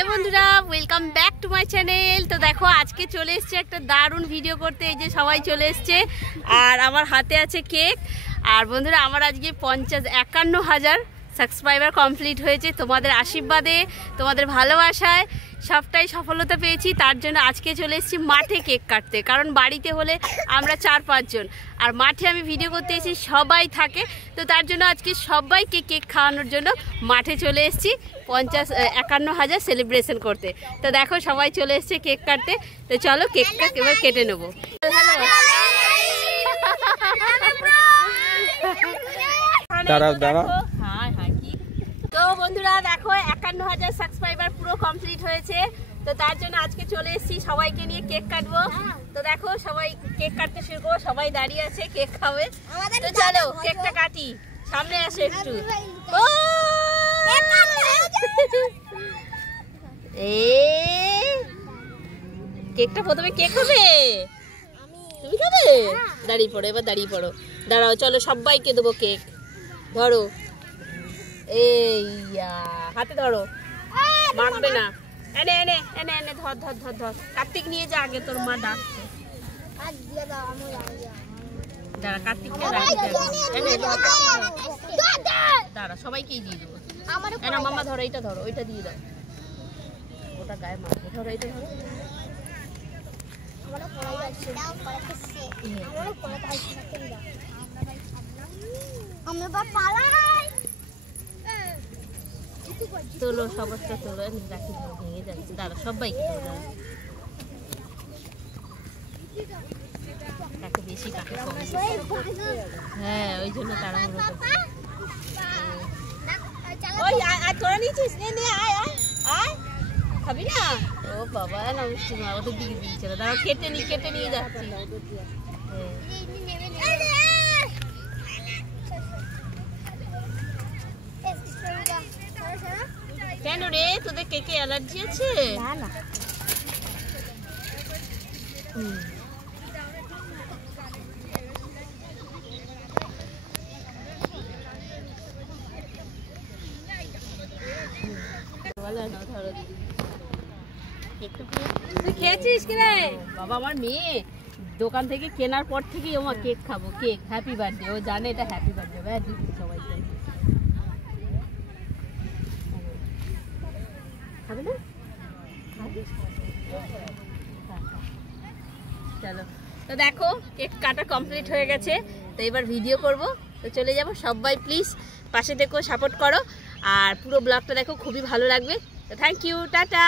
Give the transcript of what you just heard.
Hello বন্ধুরা, welcome back to my channel. তো দেখো আজকে চলে এসছে একটা দারুণ ভিডিও করতে। এই যে সবাই চলে এসছে আর আমার হাতে আছে কেক। আর বন্ধুরা আমার আজকে 51,000 সাবস্ক্রাইবার কমপ্লিট হয়েছে। তোমাদের আশীর্বাদে, তোমাদের ভালোবাসায় সবটাই সফলতা পেয়েছি। তার জন্য আজকে চলে এসেছি মাঠে কেক কাটতে, কারণ বাড়িতে হলে আমরা 4-5 জন, আর মাঠে আমি ভিডিও করতে এসেছি সবাই থাকে। তো তার জন্য আজকে সবাইকে কেক খাওয়ানোর জন্য মাঠে চলে এসেছি 51,000 সেলিব্রেশন করতে। তো দেখো সবাই চলে এসছে কেক কাটতে। তো চলো কেকটা এবার কেটে নেবো। তো বন্ধুরা দেখো 51,000 সাবস্ক্রাইবার পুরো কমপ্লিট হয়েছে। তো তার জন্য আজকে চলে এসেছি সবাইকে নিয়ে কেক কাটবো। তো দেখো সবাই কেক কাটতে শুরু করবো, সবাই দাঁড়িয়ে আছে কেক খাবে। তো চলো কেকটা কাটি, সামনে আসে একটু। ও কেকটা প্রথমে কে খাবে? তুমি খাবে? দাঁড়িয়ে পড়ো, এবার দাঁড়িয়ে পড়ো, দাঁড়াও। চলো সবাইকে দেবো কেক। ধরো, এই হাতে ধরো, মাখবে না। এনে এনে এনে এনে ধর ধর ধর ধর। কার্তিক নিয়ে যা আগে, তোর মা ডাকছে। দাঁড়া, কার্তিককে দাঁড়া, সবাইকেই দিয়ে দেবো। না মামা ধরো, এইটা ধরো, ওইটা দিয়ে দাও। ওটা গায়ে মাখবে, ধরো এইটা ধরো। তোলো সবটা তোলো, রাখি ভেঙে যাচ্ছে। দাঁড়া সবাইকে কাকে বেশি কাকে কম। হ্যাঁ ওই জন্য তাড়াহুড়ো করছে। ওই আয়, তোরা নিয়েছিস? নে আয় আয় আয়, খাবি না? ও বাবা না, মিষ্টি মা ওদের দিকে দিয়েছিল। দাঁড়াও কেটে নিয়ে যাচ্ছি। কেন রে, তোদের কেকে অ্যালার্জি আছে? না না, তুই খেয়েছিস কি রে? বাবা আমার মেয়ে দোকান থেকে কেনার পর থেকেই আমার কেক খাবো, কেক হ্যাপি বার্থডে। ও জানে এটা হ্যাপি বার্থডে। ভাই দিদি সবাই খাবে না? চলো, তো দেখো কেক কাটা কমপ্লিট হয়ে গেছে। তো এবার ভিডিও করব, তো চলে যাব। সবাই প্লিজ পাশে দেখো, সাপোর্ট করো, আর পুরো ব্লগটা দেখো, খুবই ভালো লাগবে। তো থ্যাংক ইউ, টাটা।